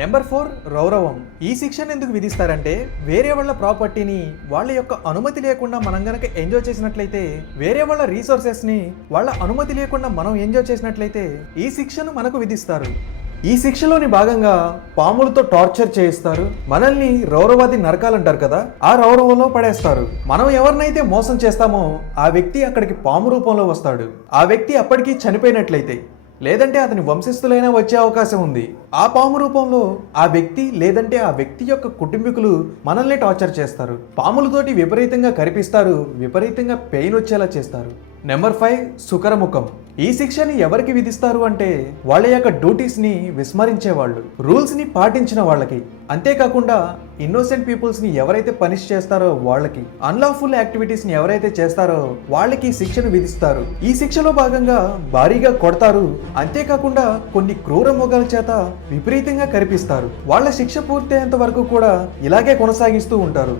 Number 4 రౌరవం. ఈ శిక్షను ఎందుకు విధిస్తారంటే వేరే వాళ్ళ ప్రాపర్టీని వాళ్ళ యొక్క అనుమతి లేకుండా మనం గనక ఎంజాయ్ చేసినట్లయితే, వేరే వాళ్ళ రీసోర్సెస్ ని వాళ్ళ అనుమతి లేకుండా మనం ఎంజాయ్ చేసినట్లయితే ఈ శిక్షను మనకు విధిస్తారు. ఈ శిక్షలోని భాగంగా పాములతో టార్చర్ చేయిస్తారు. మనల్ని రౌరవాది నరకాలంటారు కదా, ఆ రౌరవంలో పడేస్తారు. మనం ఎవరినైతే మోసం చేస్తామో ఆ వ్యక్తి అక్కడికి పాము రూపంలో వస్తాడు. ఆ వ్యక్తి అప్పటికి చనిపోయినట్లయితే, లేదంటే అతని వంశస్థులైనా వచ్చే అవకాశం ఉంది. ఆ పాము రూపంలో ఆ వ్యక్తి లేదంటే ఆ వ్యక్తి యొక్క కుటుంబీకులు మనల్ని టార్చర్ చేస్తారు. పాములతోటి విపరీతంగా కరిపిస్తారు, విపరీతంగా పెయిన్ వచ్చేలా చేస్తారు. నెంబర్ 5 సుకరముఖం. ఈ శిక్షని ఎవరికి విధిస్తారు అంటే వాళ్ళ యొక్క డ్యూటీస్ ని విస్మరించే వాళ్ళు, రూల్స్ ని పాటించిన వాళ్ళకి. అంతేకాకుండా ఇన్నోసెంట్ పీపుల్స్ ని ఎవరైతే పనిష్ చేస్తారో వాళ్ళకి, అన్లాఫుల్ యాక్టివిటీస్ ని ఎవరైతే చేస్తారో వాళ్ళకి శిక్షను విధిస్తారు. ఈ శిక్షలో భాగంగా భారీగా కొడతారు. అంతేకాకుండా కొన్ని క్రూర మృగాల చేత విపరీతంగా కరిపిస్తారు. వాళ్ళ శిక్ష పూర్తయ్యేంత వరకు కూడా ఇలాగే కొనసాగిస్తూ ఉంటారు.